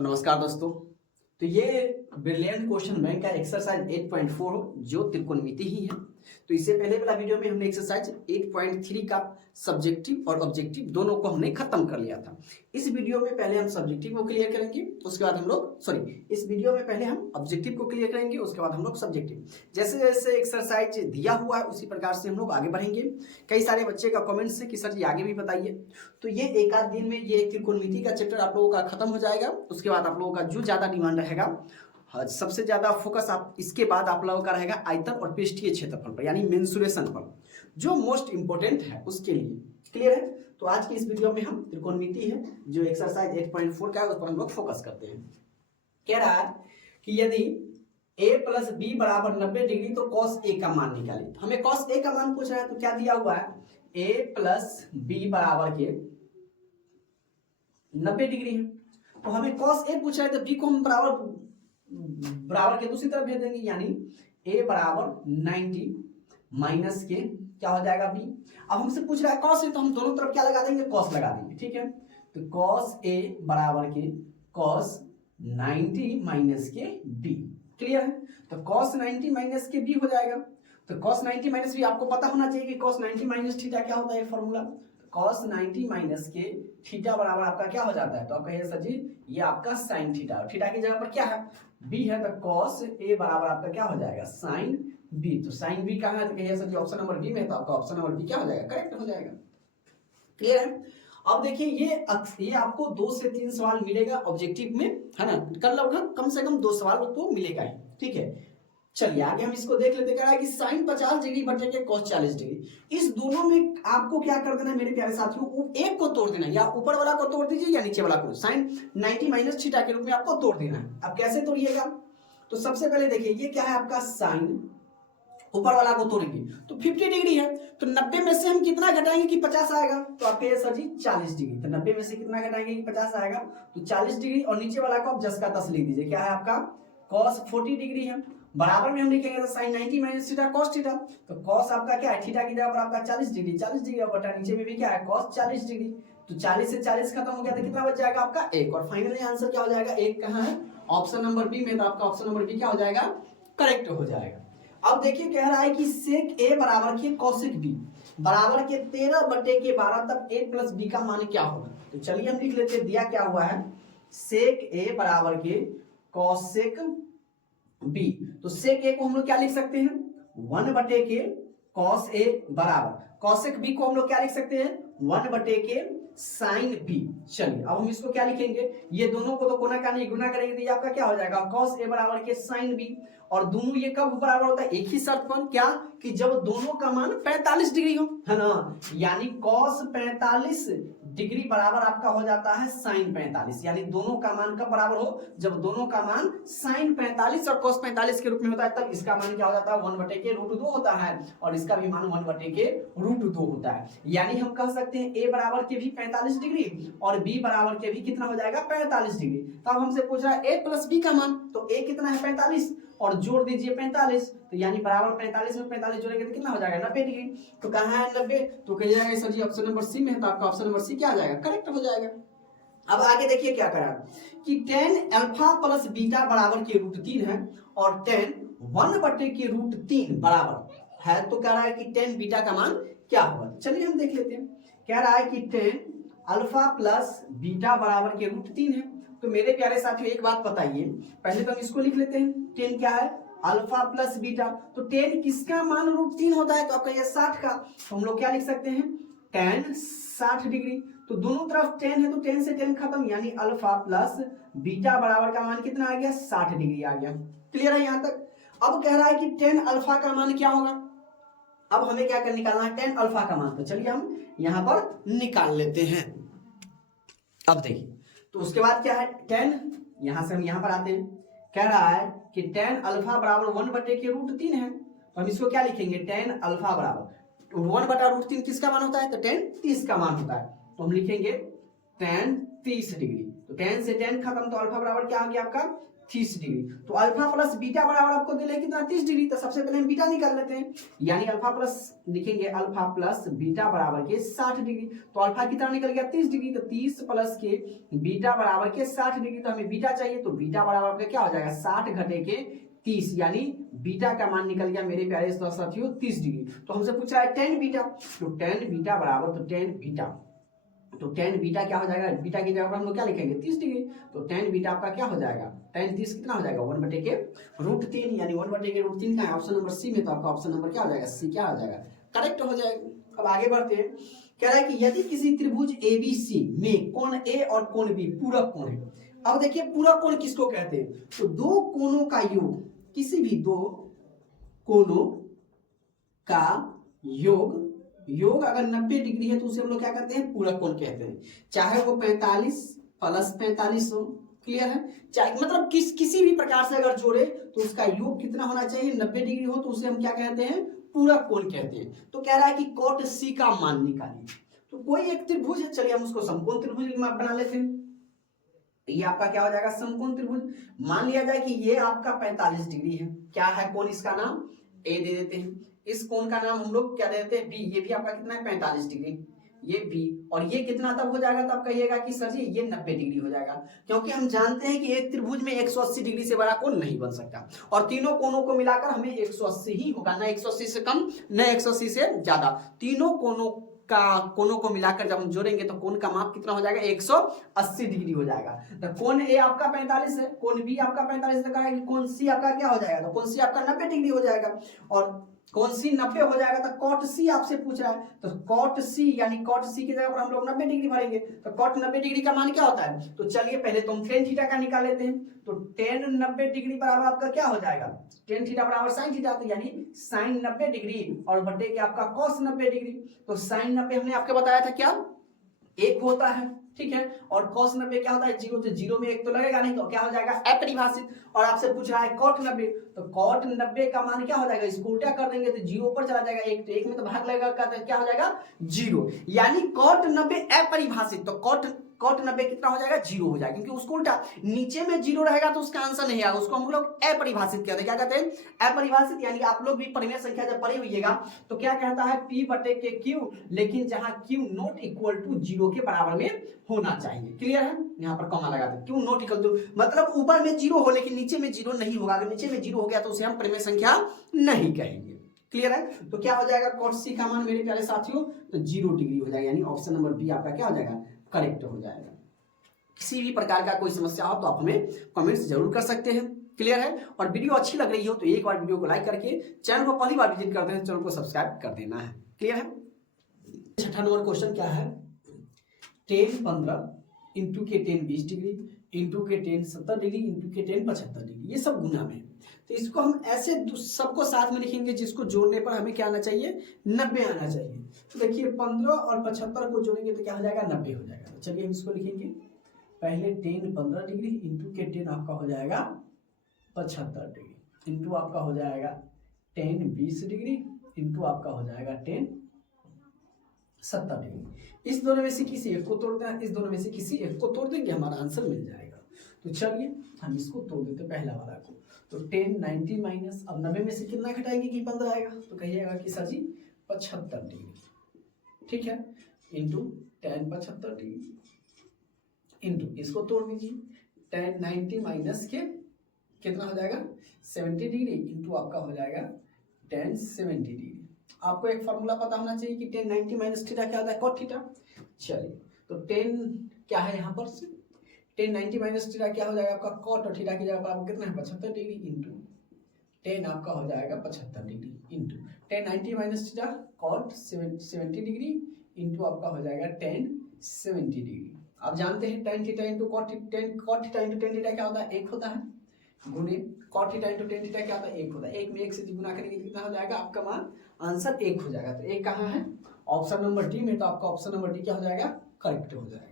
तो नमस्कार दोस्तों। तो ये ब्रिलियंट क्वेश्चन बैंक का एक्सरसाइज 8.4 जो त्रिकोणमिति ही है। तो इससे पहले वाला वीडियो में हमने एक्सरसाइज 8.3 का सब्जेक्टिव और ऑब्जेक्टिव दोनों को हमने खत्म कर लिया था। इस वीडियो में पहले हम सब्जेक्टिव को क्लियर करेंगे, उसके बाद हम लोग इस वीडियो में पहले हम ऑब्जेक्टिव को क्लियर करेंगे, उसके बाद हम लोग सब्जेक्टिव। जैसे जैसे एक्सरसाइज दिया हुआ है उसी प्रकार से हम लोग आगे बढ़ेंगे। कई सारे बच्चे का कमेंट्स है कि सर जी आगे भी बताइए। तो ये एक आध दिन में ये त्रिकोणमिति का चैप्टर आप लोगों का खत्म हो जाएगा। उसके बाद आप लोगों का जो ज्यादा डिमांड रहेगा, सबसे ज्यादा फोकस आप इसके बाद आप लोगों का रहेगा आयतन और पृष्ठीय क्षेत्रफल पर, यानी मेंसुरेशन पर, जो मोस्ट इंपोर्टेंट है उसके लिए। क्लियर है? तो आज की इस वीडियो में हम त्रिकोणमिति है जो एक्सरसाइज 8.4 का है उस पर हम लोग फोकस करते हैं। कह रहा है कि यदि a प्लस बी बराबर 90 डिग्री तो cos a का मान निकालें। तो हमें cos a का मान पूछ रहा है, तो क्या दिया हुआ है, a प्लस बी बराबर के 90 डिग्री है। तो हमें cos a पूछ रहा है, तो b को हम बराबर के दूसरी तरफ भेज देंगे, यानी a बराबर 90 माइनस के क्या हो जाएगा b। अब हमसे पूछ रहा है cos a, तो हम दोनों तरफ क्या लगा देंगे, cos लगा देंगे। ठीक है, तो cos a बराबर के cos 90 माइनस के b। क्लियर है? तो cos 90 माइनस के b हो जाएगा। तो cos 90 माइनस b आपको पता होना चाहिए कि cos 90 माइनस थीटा क्या होता है, फॉर्मूला। cos 90 माइनस के थीटा बराबर आपका क्या हो जाता है, तो आप कहिए सर जी ये आपका sin थीटा, और थीटा की जगह पर क्या है, b है, तो cos a बराबर आपका क्या हो जाएगा, sin b। तो sin b कहाँ है, तो कहिए सर जी ऑप्शन नंबर b में है, तो आपका ऑप्शन नंबर b क्या हो जाएगा, करेक्ट हो जाएगा। क्लियर है? अब देखिए ये आपको 2 से 3 सवाल मिलेगा ऑब्जेक्टिव में, है ना। कल लगभग कम से कम 2 सवाल तो मिलेगा ही। ठीक है, चलिए आगे हम इसको देख लेते। कह रहा है कि साइन 50 डिग्री बटे के cos 40 डिग्री। इस दोनों में आपको क्या कर देना है मेरे प्यारे साथियों, एक को तोड़ देना, या ऊपर वाला को तोड़ दीजिए या नीचे वाला को, साइन 90 माइनस थीटा के रूप में आपको तोड़ देना है। अब कैसे तोड़िएगा, तो सबसे पहले देखिए ये क्या है आपका साइन, ऊपर वाला को तोड़ेंगे तो 50 डिग्री है, तो 90 में से हम कितना घटाएंगे कि 50 आएगा, तो आप कहिए सर जी 40 डिग्री। तो 90 में से कितना घटाएंगे कि 50 आएगा, तो 40 डिग्री, और नीचे वाला को आप जस का तस लिख दीजिए, क्या है आपका cos 40 डिग्री है। बराबर में हम लिखेंगे तो sin 90 minus theta cos theta, तो cos आपका क्या है, थीटा की जगह पर आपका 40 डिग्री, 40 डिग्री और बटा नीचे में भी क्या है cos 40 डिग्री। तो 40 से 40 खत्म हो गया, तो कितना बच जाएगा आपका 1, और फाइनली आंसर क्या हो जाएगा, 1 कहाँ है, ऑप्शन नंबर बी में, तो आपका ऑप्शन नंबर बी क्या हो जाएगा, करेक्ट हो जाएगा। अब देखिए कह रहा है कि sec a बराबर के cosec b बराबर के 13 बटे के 12 तब a प्लस b का मान क्या होगा। तो चलिए हम लिख लेते हैं, दिया क्या हुआ है, sec a बराबर के cosec b। तो sec a को हम लोग क्या लिख सकते हैं, 1 बटे के cos a बराबर cosec b को हम लोग क्या लिख सकते हैं, 1 बटे के sin b। चलिए अब हम इसको क्या लिखेंगे, ये दोनों को तो कोना का नहीं गुना करेंगे, तो ये आपका क्या हो जाएगा cos a बराबर के sin b। और दोनों ये कब बराबर होता है, एक ही शर्त पर, क्या, कि जब दोनों का मान 45 डिग्री हो, है ना। यानी cos 45 डिग्री बराबर आपका हो जाता है sin 45, यानी दोनों का मान कब बराबर हो, जब दोनों का मान sin 45 और cos 45 के रूप में होता है, तब इसका मान क्या हो जाता है 1 बटे के √2 होता है, और इसका भी मान 1 बटे के √2 होता है। यानी हम कह सकते हैं a बराबर के भी 45 डिग्री और b बराबर के भी कितना हो जाएगा 45 डिग्री। तो अब हमसे पूछ रहा है a प्लस b का मान, तो a कितना है 45 और जोड़ दीजिए 45, तो यानी बराबर 45 में 45 जोड़ेंगे तो कितना हो जाएगा 90 डिग्री। तो कहाँ है 90, तो कह जाएगा सर जी ऑप्शन नंबर सी में है, तो आपका ऑप्शन नंबर सी क्या आ जाएगा, करेक्ट हो जाएगा। अब आगे देखिए क्या करा कि tan अल्फा प्लस बीटा बराबर के √3 है और tan 1 बटे के √3 बराबर है, तो कह रहा है कि tan बीटा का मान क्या होगा। चलिए हम देख लेते हैं। कह रहा है कि tan अल्फा प्लस बीटा बराबर के √3 है। तो मेरे प्यारे साथियों एक बात बताइए, पहले तो हम इसको लिख लेते हैं, tan क्या है, अल्फा प्लस बीटा। तो tan किसका मान √3 होता है, तो आपका ये 60 का, तो हम लोग क्या लिख सकते हैं, tan 60 डिग्री। तो दोनों तरफ tan है, तो tan से tan खत्म, यानी अल्फा प्लस बीटा बराबर का मान कितना आ गया, 60 डिग्री आ गया। क्लियर है यहाँ तक। अब कह रहा है कि tan अल्फा का मान क्या होगा, अब हमें क्या कर निकालना है, tan अल्फा का मान। तो चलिए हम यहाँ पर निकाल लेते हैं। अब देखिए, तो उसके बाद क्या है, tan, यहां से हम यहां पर आते हैं, कह रहा है कि tan अल्फा बराबर 1 बटे के √3 है, तो हम इसको क्या लिखेंगे, tan अल्फा बराबर 1 बटा √3 किसका मान होता है, तो tan 30 का मान होता है, तो हम लिखेंगे tan 30 डिग्री। तो tan से tan खत्म, तो अल्फा बराबर क्या आ गया आपका 30 डिग्री। तो अल्फा प्लस बीटा बराबर आपको दे कितना 30 डिग्री। तो सबसे पहले हम बीटा निकाल लेते हैं, यानी अल्फा प्लस लिखेंगे अल्फा प्लस बीटा बराबर के 60 डिग्री। तो अल्फा कितना निकल गया 30 डिग्री। तो 30 प्लस के बीटा बराबर के 60 डिग्री। तो हमें बीटा चाहिए, तो बीटा बराबर क्या हो जाएगा 60 घटे के 30, यानी बीटा का मान निकल गया मेरे प्यारे साथियों 30 डिग्री। तो हमसे पूछा है tan बीटा, तो tan बीटा बराबर तो tan बीटा, तो tan बीटा क्या हो जाएगा, बीटा की जगह पर हम लोग क्या लिखेंगे 30 डिग्री। तो tan बीटा आपका क्या हो जाएगा, tan 30 कितना हो जाएगा 1 बटे के √3, यानी 1 बटे के √3 का है ऑप्शन नंबर सी में। तो आपका ऑप्शन नंबर क्या हो जाएगा सी क्या हो जाएगा करेक्ट हो जाएगा। अब आगे बढ़ते हैं, कह रहा है कि यदि किसी त्रिभुज ABC में कोण A और कोण B पूरक कोण है। अब देखिए पूरक कोण किसको कहते हैं, तो दो कोणों का योग, किसी भी दो कोणों का योग अगर 90 डिग्री है तो उसे हम लोग क्या कहते हैं पूरक कोण कहते हैं, चाहे वो 45 प्लस 45 हो। क्लियर है, चाहे मतलब किसी भी प्रकार से अगर जोड़े तो उसका योग कितना होना चाहिए 90 डिग्री हो, तो उसे हम क्या कहते हैं पूरक कोण कहते हैं। तो कह रहा है कि cot C का मान निकालिए। तो कोई एक त्रिभुज है, चलिए हम उसको समकोण त्रिभुज बना लेते हैं। ये आपका क्या हो जाएगा समकोण त्रिभुज। मान लिया जाए कि ये आपका 45 डिग्री है, क्या है कोण, इसका नाम ए दे देते हैं, इस कोण का नाम हम लोग क्या दे देते हैं बी। ये भी आपका कितना है 45 डिग्री, ये बी, और ये कितना तब हो जाएगा, तब कहिएगा कि सर जी ये 90 डिग्री हो जाएगा, क्योंकि हम जानते हैं कि एक त्रिभुज में 180 डिग्री से बड़ा कोण नहीं बन सकता, और तीनों कोणों को मिलाकर हमें 180 ही होगा, ना 180 से कम न 180 से ज्यादा। तीनों कोणों को मिलाकर जब हम जोड़ेंगे तो कोण का माप कितना हो जाएगा 180 डिग्री हो जाएगा। तो कोण ए आपका 45 है, कोण बी आपका 45 है, कहा है कि कोण सी आपका क्या हो जाएगा, तो कोण सी आपका 90 डिग्री हो जाएगा, और कोण सी 90 हो जाएगा। तो cot C आपसे पूछ रहा है, तो cot C यानी cot C की जगह पर हम लोग 90 डिग्री भरेंगे। तो cot 90 डिग्री का मान क्या होता है, तो चलिए पहले तो हम tan थीटा का निकाल लेते हैं। तो tan 90 डिग्री बराबर आपका क्या हो जाएगा, tan थीटा बराबर sin थीटा, तो यानी sin 90 डिग्री और बटे के आपका cos 90 डिग्री। तो sin 90 हमने आपको बताया था क्या 1 होता है, ठीक है, और cos 90 क्या होता है 0, तो 0 में 1 तो लगेगा नहीं, तो क्या हो जाएगा अपरिभाषित। और आपसे पूछ रहा है cot 90, तो cot 90 का मान क्या हो जाएगा, इसको उल्टा कर देंगे तो 0 ऊपर चला जाएगा, 1 तो 1 में तो भाग लगेगा, क्या हो जाएगा 0, यानी cot 90 अपरिभाषित। तो cot 90 कितना हो जाएगा 0 हो जाएगा, क्योंकि उसको उल्टा नीचे में 0 रहेगा तो उसका आंसर नहीं आएगा, उसको हम लोग अपरिभाषित कहते हैं। क्या कहते हैं अपरिभाषित, यानी आप लोग भी परिमेय संख्या जब पढ़े होइएगा तो क्या कहता है p बटे के q, लेकिन जहां q नॉट इक्वल टू 0 के बराबर में होना चाहिए। क्लियर है, यहाँ पर कॉमा लगा दें, q नॉट इक्वल टू मतलब ऊपर में 0 हो लेकिन नीचे में 0 नहीं होगा, अगर नीचे में 0 हो गया तो उसे हम परिमेय संख्या नहीं कहेंगे। क्लियर है, तो क्या हो जाएगा cot C का मान मेरे प्यारे साथियों तो 0 डिग्री हो जाएगा, यानी ऑप्शन नंबर बी आपका क्या हो जाएगा करेक्ट हो जाएगा। किसी भी प्रकार का कोई समस्या हो तो आप हमें कमेंट्स जरूर कर सकते हैं। क्लियर है, और वीडियो अच्छी लग रही हो तो एक बार वीडियो को लाइक करके, चैनल को पहली बार विजिट करते हैं चैनल को सब्सक्राइब कर देना है। क्लियर है, छठा नंबर क्वेश्चन क्या है, tan 15 इंटू के tan 20 डिग्री इंटू के tan 70 डिग्री इंटू के tan 75 डिग्री, ये सब गुना में। तो इसको हम ऐसे सबको साथ में लिखेंगे जिसको जोड़ने पर हमें क्या आना चाहिए 90 आना चाहिए। तो देखिए 15 और 75 को जोड़ेंगे तो क्या हो जाएगा 90 हो जाएगा। तो चलिए हम इसको लिखेंगे, पहले tan 15 डिग्री इंटू के tan आपका हो जाएगा 75 डिग्री इंटू आपका हो जाएगा tan 20 डिग्री इंटू आपका हो जाएगा tan 70 डिग्री। इस दोनों में से किसी एक को तोड़ते हैं, इस दोनों में से किसी एक को तोड़ देंगे, हमारा आंसर मिल जाएगा। तो चलिए हम इसको तोड़ देते पहला वाला को। तो tan 90 माइनस, अब 90 में से कितना घटाएंगे कि 15 आएगा, तो कहिएगा कि सर जी 75 डिग्री, ठीक है, इंटू tan 75 डिग्री इंटू इसको तोड़ दीजिए tan 90 माइनस के कितना हो जाएगा 70 डिग्री इंटू आपका हो जाएगा tan 70 डिग्री। आपको एक फॉर्मूला पता होना चाहिए कि tan 90 माइनस थीटा क्या होता है cot थीटा। चलिए तो tan क्या है यहाँ पर से tan 90 माइनस थीटा क्या हो जाएगा आपका cot, और थीटा की जगह पर आपको कितना है 75 डिग्री इंटू tan आपका हो जाएगा 75 degree into tan 90 minus theta cot 70 degree into आपका हो जाएगा tan 70 डिग्री। आप जानते हैं tan theta into cot theta into tan theta क्या होता है 1 होता है, गुने cot theta into tan theta क्या होता है 1 होता है, 1 में 1 से गुना करेंगे कितना हो जाएगा आपका मान आंसर 1 हो जाएगा। तो 1 कहाँ है ऑप्शन नंबर डी में, तो आपका ऑप्शन नंबर डी क्या हो जाएगा करेक्ट हो जाएगा।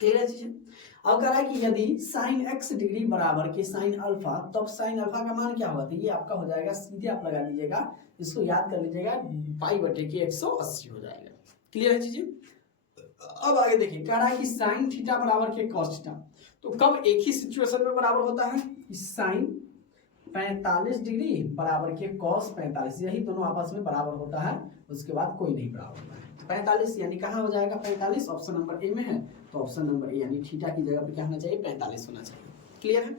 क्लियर है चीजें। अब कह रहा है कि यदि sin x डिग्री बराबर के sin अल्फा, तब sin अल्फा का मान क्या होगा, तो ये आपका हो जाएगा सीधे आप लगा दीजिएगा, इसको याद कर लीजिएगा पाई बटे के 180 हो जाएगा। क्लियर है चीजें। अब आगे देखिए, कह रहा है कि sin थीटा बराबर के cos थीटा, तो कब एक ही सिचुएशन में बराबर होता है, साइन 45 डिग्री बराबर के कॉस 45, यही दोनों आपस में बराबर होता है, उसके बाद कोई नहीं बराबर होता है। 45 यानी कहाँ हो जाएगा 45, ऑप्शन नंबर ए में है, तो ऑप्शन नंबर ए यानी थीटा की जगह पर क्या होना चाहिए 45 होना चाहिए। क्लियर है।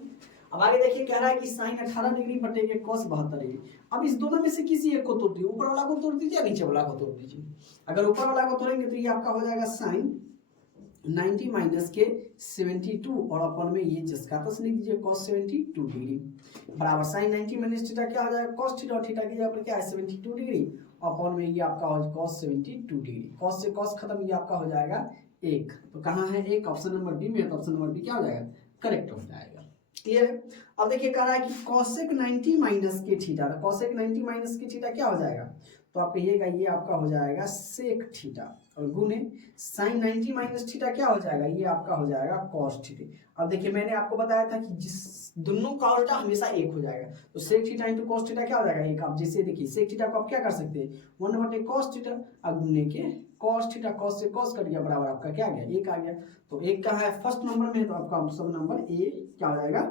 अब आगे देखिए कह रहा है कि साइन 18 डिग्री बटे के कॉस 72 डिग्री। अब इस दोनों में से किसी एक को तोड़ दीजिए, ऊपर वाला को तोड़ दीजिए, नीचे वाला को तोड़ दीजिए। अगर ऊपर वाला को तोड़ेंगे तो ये आपका हो जाएगा साइन 90 माइनस के 72 और अपन में ये जिसका तस लिख दीजिए cos 72 डिग्री बराबर साइन 90 माइनस थीटा क्या हो जाएगा cos थीटा, और थीटा की जगह पर क्या है 72 डिग्री, अपन में ये आपका हो cos 72 डिग्री, cos से cos खत्म, ये आपका हो जाएगा 1। तो कहाँ है 1, ऑप्शन नंबर बी में है, तो ऑप्शन नंबर बी क्या हो जाएगा करेक्ट हो जाएगा। क्लियर है। अब देखिए कह रहा है कि cosec 90 माइनस के थीटा, तो cosec 90 माइनस के थीटा क्या हो जाएगा, तो आप कहिएगा ये आपका हो जाएगा sec थीटा, और गुने sin 90 माइनस थीटा क्या हो जाएगा, ये आपका हो जाएगा cos थीटा। अब देखिए मैंने आपको बताया था कि जिस दोनों का उल्टा हमेशा एक हो जाएगा, तो sec theta into cos theta क्या हो जाएगा 1। आप जैसे देखिए sec थीटा को आप क्या कर सकते हैं 1/cos थीटा, अब गुने के cos थीटा, cos से cos कट गया बराबर आपका क्या आ गया 1 आ गया। तो 1 का है फर्स्ट नंबर में, तो आपका ऑप्शन नंबर ए क्या हो जाएगा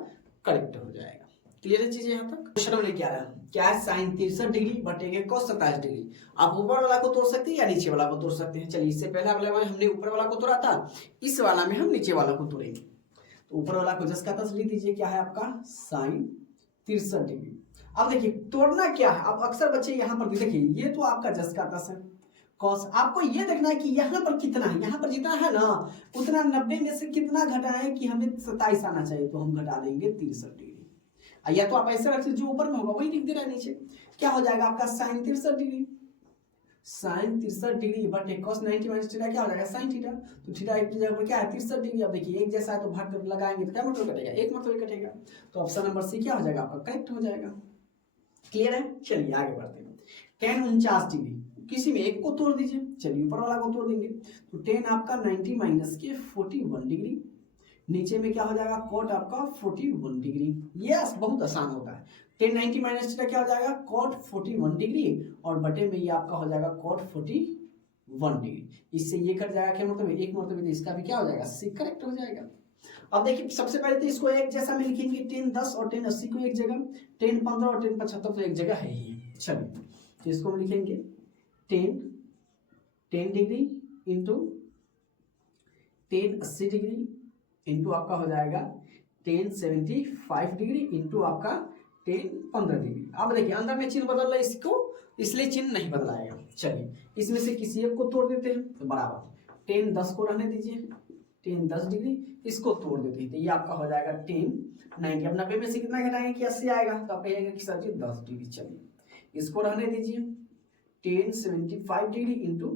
करेक्ट हो जाएगा। क्लियर है चीजें यहाँ तक। क्वेश्चन हमने क्या है, क्या है साइन 63 डिग्री बटे के cos 27 डिग्री। आप ऊपर वाला को तोड़ सकते हैं या नीचे वाला को तोड़ सकते हैं। चलिए इससे पहला वाला में हमने ऊपर वाला को तोड़ा था, इस वाला में हम नीचे वाला को तोड़ेंगे। तो ऊपर वाला को जिसका तस लिख दीजिए, क्या है आपका साइन 63 डिग्री। अब देखिए तोड़ना क्या है, अब अक्सर बच्चे यहाँ पर देखिए ये तो आपका जिसका तस है कॉस, आपको ये देखना है कि यहाँ पर कितना है, यहाँ पर जितना है ना उतना 90 में से कितना घटाएं कि हमें 27 आना चाहिए, तो हम घटा देंगे 63 डिग्री। या तो आप ऐसे रख जो ऊपर में होगा वही लिख देना, नीचे क्या हो जाएगा आपका साइन 63 डिग्री, साइन 63 डिग्री बटे cos 90 माइनस थीटा क्या हो जाएगा साइन थीटा। तो थीटा की जगह पर क्या है 63 डिग्री। अब देखिए एक जैसा है तो भाग कर लगाएंगे तो क्या मतलब कटेगा, एक मतलब कटेगा, तो ऑप्शन नंबर सी क्या हो जाएगा आपका करेक्ट हो जाएगा। क्लियर है। चलिए आगे बढ़ते हैं। tan 49 डिग्री, किसी में एक को तोड़ दीजिए, चलिए ऊपर वाला को तोड़ देंगे, तो tan आपका 90 माइनस के 41 डिग्री, नीचे में क्या हो जाएगा cot आपका 41 डिग्री। यस बहुत आसान होता है। tan 90 माइनस थीटा क्या हो जाएगा cot 41 डिग्री, और बटे में ये आपका हो जाएगा cot 41 डिग्री। इससे ये कट जाएगा, क्या मतलब एक मतलब इसका भी क्या हो जाएगा सी करेक्ट हो जाएगा। अब देखिए सबसे पहले तो इसको एक जैसा में लिखेंगे, tan 10 और tan 80 को एक जगह, tan 15 और tan 75 तो एक जगह है ही। चलिए तो इसको हम लिखेंगे tan degree into tan 80 degree into आपका हो जाएगा tan 75 डिग्री इंटू आपका tan 15 डिग्री। अब देखिए अंदर में चिन्ह बदल रहा है इसको, इसलिए चिन्ह नहीं बदलाएगा। चलिए इसमें से किसी एक को तोड़ देते हैं, तो बराबर tan 10 को रहने दीजिए, tan 10 डिग्री इसको तोड़ देते हैं, तो ये आपका हो जाएगा tan 90। अब 90 में से कितना घटाएंगे कि 80 आएगा, तो आप कहिएगा कि सर जी 10 डिग्री। चलिए इसको रहने दीजिए, tan 75 degree into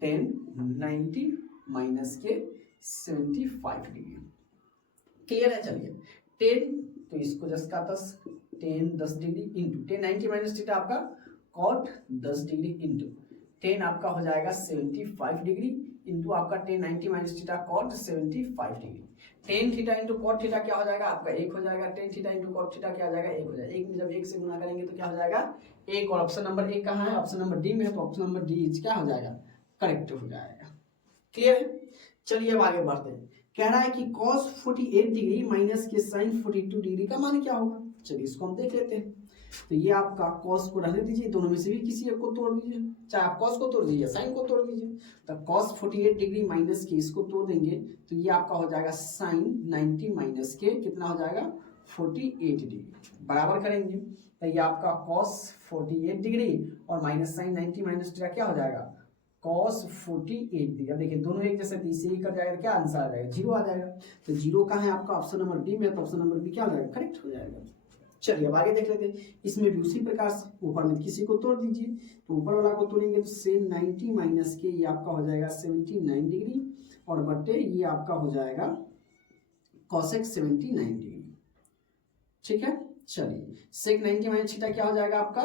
tan 90 minus के 75 डिग्री। क्लियर है। चलिए tan, तो इसको जिसका तस tan 10 degree into tan 90 minus theta आपका cot 10 डिग्री इंटू tan आपका हो जाएगा 75 डिग्री इंटू आपका tan 90 minus theta cot 75 degree. tan theta into cot theta क्या हो जाएगा आपका 1 हो जाएगा, tan theta into cot theta क्या हो जाएगा 1 हो जाएगा। एक में जब 1 से गुना करेंगे तो क्या हो जाएगा 1, और ऑप्शन नंबर 1 कहाँ है, ऑप्शन नंबर डी में है, तो ऑप्शन नंबर डी क्या हो जाएगा करेक्ट हो जाएगा। क्लियर है। चलिए अब आगे बढ़ते हैं। कह रहा है कि cos 48 डिग्री माइनस के sin 42 डिग्री का मान क्या होगा। चलिए इसको हम देख लेते हैं। तो ये आपका cos को रहने दीजिए, दोनों में से भी किसी एक को तोड़ दीजिए, चाहे आप cos को तोड़ दीजिए sin को तोड़ दीजिए। तो cos 48 डिग्री माइनस के इसको तोड़ देंगे तो ये आपका हो जाएगा sin 90 माइनस के कितना हो जाएगा 48 डिग्री, बराबर करेंगे तो ये आपका cos 48 डिग्री और माइनस sin 90 माइनस क्या हो जाएगा cos 48 डिग्री। देखिए दोनों एक जैसे, इसे ही कर जाएगा, क्या आंसर आ जाएगा 0 आ जाएगा। तो 0 कहाँ है आपका ऑप्शन नंबर डी में, तो ऑप्शन नंबर बी क्या हो जाएगा करेक्ट हो जाएगा। चलिए अब आगे देख लेते हैं। इसमें भी उसी प्रकार से ऊपर में किसी को तोड़ दीजिए, तो ऊपर वाला को तोड़ेंगे तो sin 90 माइनस के ये आपका हो जाएगा 79 डिग्री, और बटे ये आपका हो जाएगा cosec 79 डिग्री। ठीक है। चलिए sec 90 माइनस थीटा क्या हो जाएगा आपका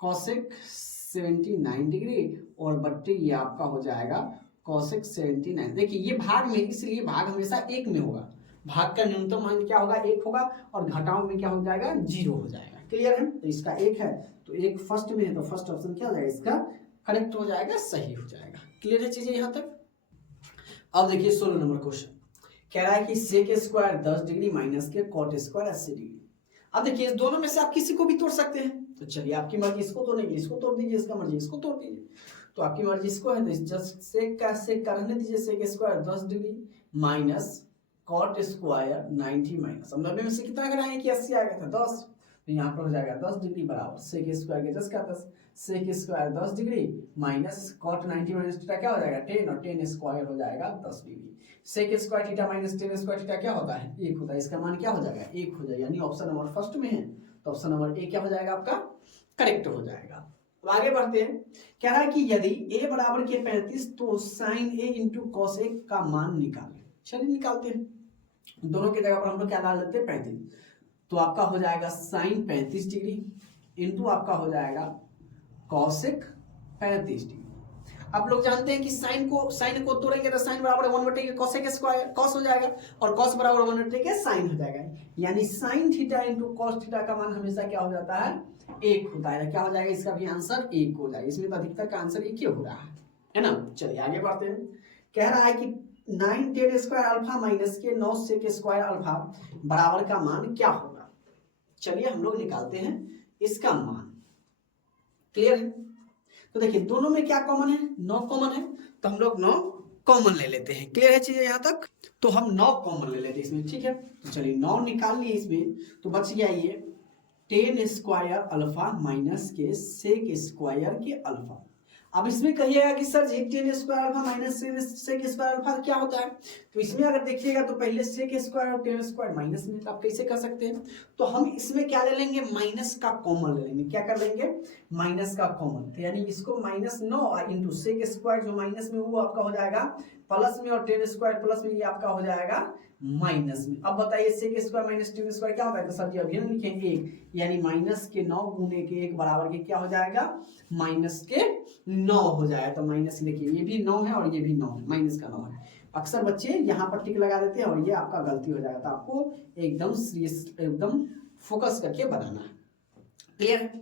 cosec 79 डिग्री, और बट्टे ये आपका हो जाएगा cosec 79। देखिए ये भाग में, इसलिए भाग हमेशा एक में होगा, भाग का न्यूनतम मान क्या होगा 1 होगा, और घटाओ में क्या हो जाएगा 0 हो जाएगा। क्लियर है। तो इसका 1 है, तो 1 फर्स्ट में है, तो फर्स्ट ऑप्शन क्या हो जाएगा इसका करेक्ट हो जाएगा, सही हो जाएगा। क्लियर है चीजें यहाँ तक। अब देखिए 16 नंबर क्वेश्चन। कह रहा है कि सेक स्क्वायर 10 डिग्री माइनस के कॉट स्क्वायर 80 डिग्री। अब देखिए इस दोनों में से आप किसी को भी तोड़ सकते हैं, तो चलिए आपकी मर्जी, इसको तोड़ेंगे, इसको तोड़ दीजिए, इसका मर्जी इसको तोड़ दीजिए। तो आपकी मर्जी इसको है तो जस्ट सेक का रहने दीजिए, sec square 10 degree minus cot square 90 minus, हम 90 में से कितना कराएंगे कि 80 आएगा था 10, तो यहाँ पर हो जाएगा 10 डिग्री बराबर सेक स्क्वायर के 10 का 10, sec square 10 degree minus cot 90 minus theta क्या हो जाएगा 10, और 10 स्क्वायर हो जाएगा 10 degree. Sec square theta minus 10 square theta क्या होता है 1 होता है, इसका मान क्या हो जाएगा 1 हो जाएगा, यानी ऑप्शन नंबर फर्स्ट में है, तो ऑप्शन नंबर ए क्या हो जाएगा आपका करेक्ट हो जाएगा। अब आगे बढ़ते हैं, कह रहा है कि यदि a बराबर के 35 तो sine a into cos a का मान निकालें। चलिए निकालते हैं, दोनों की जगह पर हम लोग क्या डाल देते हैं 35, तो आपका हो जाएगा साइन 35 डिग्री इंटू आपका हो जाएगा कॉसेक 35 डिग्री। आप लोग जानते हैं कि साइन को तोड़ेंगे तो साइन बराबर 1/2 के कॉसेक स्क्वायर कॉस हो जाएगा, और कॉस बराबर 1/2 के साइन हो जाएगा, यानी sine theta into cos theta का मान हमेशा क्या हो जाता है 1 होता है। क्या हो जाएगा इसका भी आंसर 1 हो जाएगा, इसमें तो अधिकतर का आंसर 1 ही हो रहा है ना। चलिए आगे बढ़ते हैं, कह रहा है कि 9 10 स्क्वायर अल्फा माइनस के 9 सेक स्क्वायर अल्फा बराबर का मान क्या होगा। चलिए हम लोग निकालते हैं इसका मान, क्लियर है। तो देखिए दोनों में क्या कॉमन है 9 कॉमन है, तो हम लोग 9 कॉमन ले लेते हैं, क्लियर है चीजें यहाँ तक, तो हम 9 कॉमन ले लेते हैं इसमें, ठीक है। तो चलिए 9 निकाल लिए इसमें, तो बच गया ये 10 स्क्वायर अल्फा माइनस के सेक स्क्वायर के अल्फा। अब इसमें कहिएगा कि sir ji 10 square alpha minus sec square alpha क्या होता है, तो इसमें अगर देखिएगा तो पहले सेक स्क्वायर और 10 स्क्वायर माइनस में, तो आप कैसे कर सकते हैं, तो हम इसमें क्या ले लेंगे माइनस का कॉमन ले लेंगे, क्या कर लेंगे माइनस का कॉमन, तो यानी इसको -9 इंटू सेक स्क्वायर जो माइनस में वो आपका हो जाएगा प्लस में, और 10 स्क्वायर प्लस में ये आपका हो जाएगा माइनस में। अब बताइए सेक स्क्वायर माइनस 10 स्क्वायर क्या होता है, तो सर जी अभी हम लिखेंगे 1, यानी माइनस के 9 गुने के 1 बराबर के क्या हो जाएगा माइनस के 9 हो जाएगा। तो माइनस देखिए ये भी 9 है और ये भी 9 है, माइनस का 9 है। अक्सर बच्चे यहाँ पर टिक लगा देते हैं और ये आपका गलती हो जाएगा, तो आपको एकदम सीरियस एकदम फोकस करके बनाना है, क्लियर है।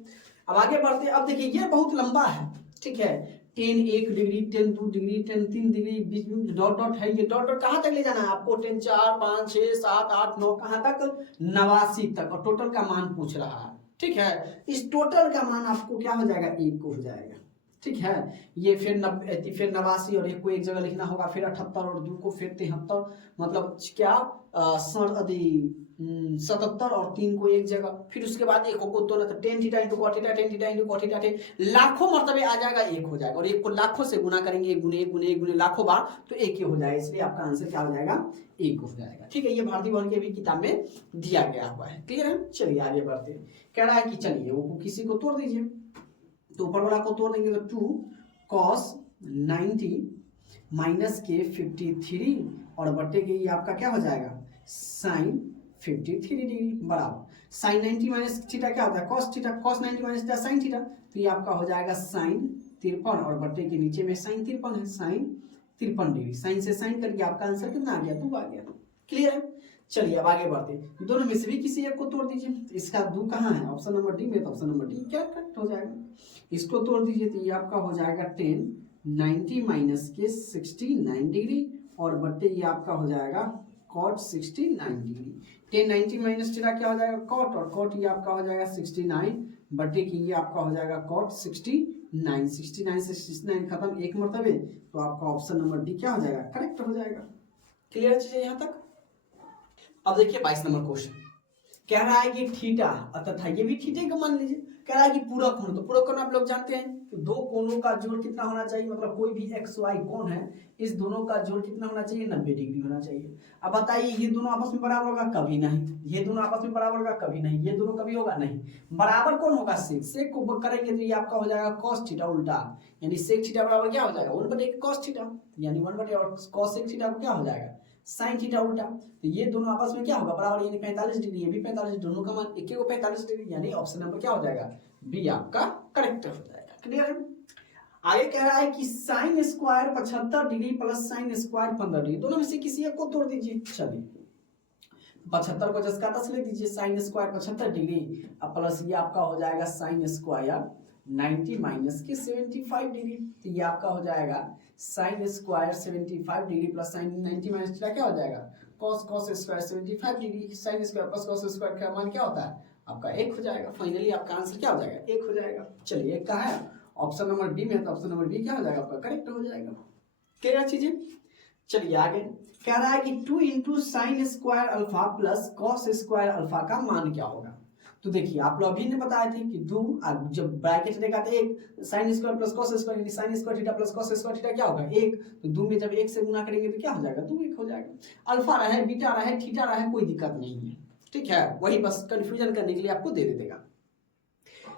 अब आगे बढ़ते हैं, अब देखिए ये बहुत लंबा है, ठीक है, 10 1 डिग्री 10 2 डिग्री 10 3 डिग्री, बीच में डॉट डॉट है, ये डॉट डॉट कहाँ तक ले जाना है आपको 10 4 5 6 7 8 9 कहाँ तक 89 तक, और टोटल का मान पूछ रहा है, ठीक है। इस टोटल का मान आपको क्या हो जाएगा 1 हो जाएगा, ठीक है। ये फिर 89 और 1 को एक जगह लिखना होगा, फिर 78 और 2 को फिर 73, मतलब क्या 77 और 3 को एक जगह, फिर उसके बाद 1 को तो 10 theta into cot theta 10 theta into cot theta 10 लाखों मरतबे आ जाएगा 1 हो जाएगा, और 1 को लाखों से गुना करेंगे 1 गुने 1 गुने 1 गुने लाखों बार, तो 1 ही हो जाएगा, इसलिए आपका आंसर क्या हो जाएगा 1 हो जाएगा, ठीक है। ये भारतीय भवन की भी किताब में दिया गया हुआ है, क्लियर है। चलिए आगे बढ़ते हैं, कह रहा है कि चलिए वो किसी को तोड़ दीजिए, तो ऊपर वाला को तोड़ देंगे तो 2 cos 90 माइनस के 53 और बट्टे के ये आपका क्या हो जाएगा साइन 53 डिग्री बराबर साइन 90 माइनस थीटा क्या होता है cos theta, cos 90 minus theta sine theta, तो ये आपका हो जाएगा साइन 53 और बट्टे के नीचे में साइन 53 है, साइन 53 डिग्री, साइन से साइन करके आपका आंसर कितना आ गया 2 आ गया, क्लियर है। चलिए अब आगे बढ़ते हैं, दोनों में से भी किसी एक को तोड़ दीजिए, इसका 2 कहाँ है ऑप्शन नंबर डी में, तो ऑप्शन नंबर डी क्या करेक्ट हो जाएगा, इसको तोड़ दीजिए तो ये आपका हो जाएगा 10 90 माइनस के 69 डिग्री और बट्टे ये आपका हो जाएगा cot 69 डिग्री, 10 90 माइनस थीटा क्या हो जाएगा cot, और cot ये आपका हो जाएगा 69 बट्टे की ये आपका हो जाएगा cot 69 से 69 खत्म एक मरतबे, तो आपका ऑप्शन नंबर डी क्या हो जाएगा करेक्ट हो जाएगा, क्लियर चीजें यहाँ तक। अब देखिए 22 नंबर क्वेश्चन कह रहा है कि थीटा तथा ये भी थीटे को मान लीजिए, कह रहा है कि पूरक कोण, तो पूरक कोण आप लोग जानते हैं कि दो कोणों का जोड़ कितना होना चाहिए, मतलब कोई भी एक्स वाई कोण है इस दोनों का जोड़ कितना होना चाहिए 90 डिग्री होना चाहिए। अब बताइए ये दोनों आपस में बराबर होगा कभी नहीं, ये दोनों आपस में बराबर होगा कभी नहीं, ये दोनों कभी होगा नहीं, बराबर कौन होगा सेक, सेक को करेंगे तो ये आपका हो जाएगा cos थीटा उल्टा, यानी सेक थीटा बराबर क्या हो जाएगा 1/2 cos थीटा, यानी 1/2 और cos सेक थीटा को क्या हो जाएगा साइन थीटा उल्टा, तो ये दोनों आपस में क्या होगा बराबर, यानी 45 डिग्री, ये भी 45, दोनों का मान एक को 45 डिग्री, यानी ऑप्शन नंबर क्या हो जाएगा बी आपका करेक्ट हो जाएगा, क्लियर है। आगे कह रहा है कि sine square 75 degree plus sine square 15 degree, दोनों में से किसी एक को तोड़ दीजिए। चलिए 75 को 10 का 10 ले दीजिए, साइन स्क्वायर 75 डिग्री अब प्लस ये आपका हो जाएगा साइन स्क्वायर 90 माइनस के 75 डिग्री, तो ये आपका हो जाएगा sine square 75 degree plus sign 90 minus theta क्या हो जाएगा cos square 75 degree, sin square plus cos square का मान क्या होता है आपका 1 हो जाएगा। फाइनली आपका आंसर क्या हो जाएगा 1 हो जाएगा। चलिए एक कहा है ऑप्शन नंबर बी में, तो ऑप्शन नंबर बी क्या हो जाएगा आपका करेक्ट हो जाएगा। क्लियर चीजें। चलिए आगे कह रहा है कि 2 into sine square alpha plus cos square alpha का मान क्या होगा। तो देखिए आप लोग अभी ने बताए थे कि 2 जब ब्रैकेट देखा था 1 sine square plus cos square यानी sine square theta plus cos square theta क्या होगा 1, तो 2 में जब 1 से गुना करेंगे तो क्या हो जाएगा 2 1 हो जाएगा। अल्फा रहे बीटा रहे थीटा रहे कोई दिक्कत नहीं है, ठीक है, वही बस कंफ्यूजन करने के लिए आपको दे देगा।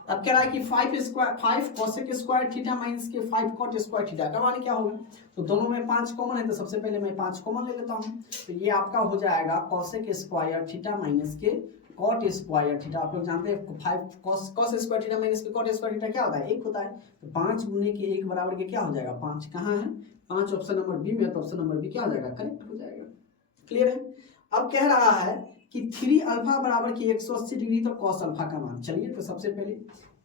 अब कह रहा है कि 5 कोसेक स्क्वायर थीटा माइनस के 5 कॉट स्क्वायर थीटा का मान क्या होगा। तो दोनों में 5 कॉमन है, तो सबसे पहले मैं 5 कॉमन ले लेता हूं, तो ये आपका हो जाएगा कोसेक स्क्वायर थीटा माइनस के कॉट स्क्वायर थीटा। आप लोग जानते हैं 5 कॉस स्क्वायर थीटा माइनस के कॉट स्क्वायर थीटा क्या होता है 1 होता है, तो 5 गुने के 1 बराबर के क्या हो जाएगा 5। कहाँ है 5 ऑप्शन नंबर बी में, तो ऑप्शन नंबर बी क्या हो जाएगा करेक्ट हो जाएगा। क्लियर है। अब कह रहा है कि 3 अल्फा बराबर के 180 डिग्री, तो कॉस अल्फा का मान। चलिए तो सबसे पहले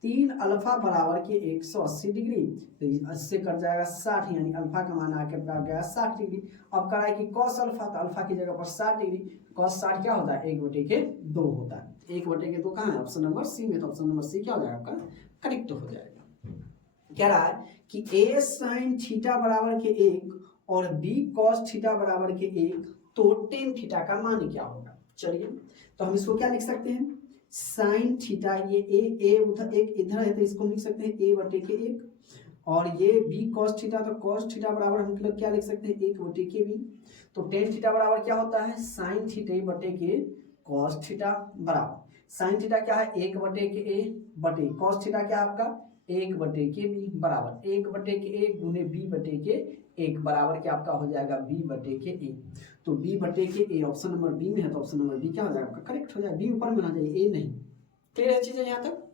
3 अल्फा बराबर के 180 डिग्री, तो इससे कट जाएगा 60, यानी अल्फा का मान आके आ गया 60 डिग्री। अब कह रहा है कि कॉस अल्फा, तो अल्फा की जगह पर 60 डिग्री, कॉस 60 क्या होता है 1/2 होता है। 1/2 कहाँ है ऑप्शन नंबर सी में, तो ऑप्शन नंबर सी क्या हो जाएगा आपका करेक्ट हो जाएगा। कह रहा है कि a साइन थीटा बराबर के 1 और b कॉस थीटा बराबर के 1, तो टेन थीटा का मान क्या होगा। चलिए तो हम इसको क्या लिख सकते हैं साइन थीटा, ये ए उधर एक इधर है तो इसको लिख सकते हैं a/1, और ये b cos थीटा, तो cos थीटा बराबर हम लोग क्या लिख सकते हैं 1/b। तो टेन थीटा बराबर क्या होता है साइन थीटा बटे के cos थीटा बराबर साइन थीटा क्या है 1/a बटे cos थीटा क्या आपका 1/b बराबर 1/a गुने b/1 बराबर क्या आपका हो जाएगा b/a। तो b/a ऑप्शन नंबर बी में है, तो ऑप्शन नंबर बी क्या हो जाएगा आपका करेक्ट हो जाएगा। बी ऊपर में आ जाए ए नहीं। क्लियर है चीजें यहाँ तक।